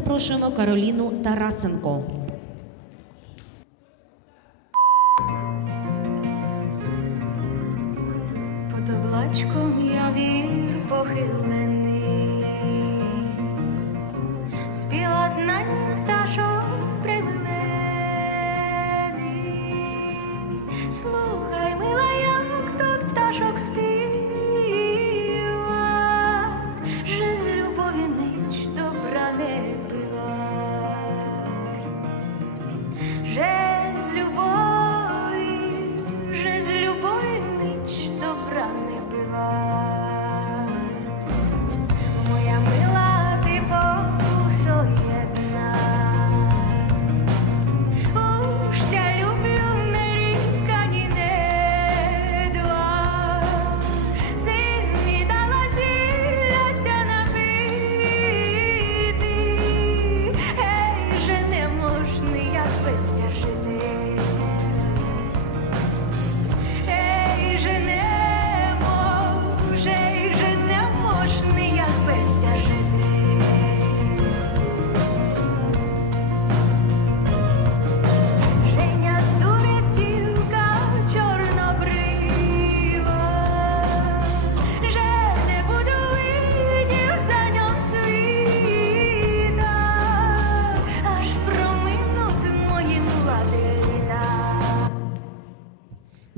запрошуємо Кароліну Тарасенко. Под облачком я вір похилений, спіла на пташок примилений. Слухай, мила, як тут пташок спів.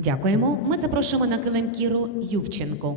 Дякуємо. Ми запрошуємо на килим Кіру Ювченко.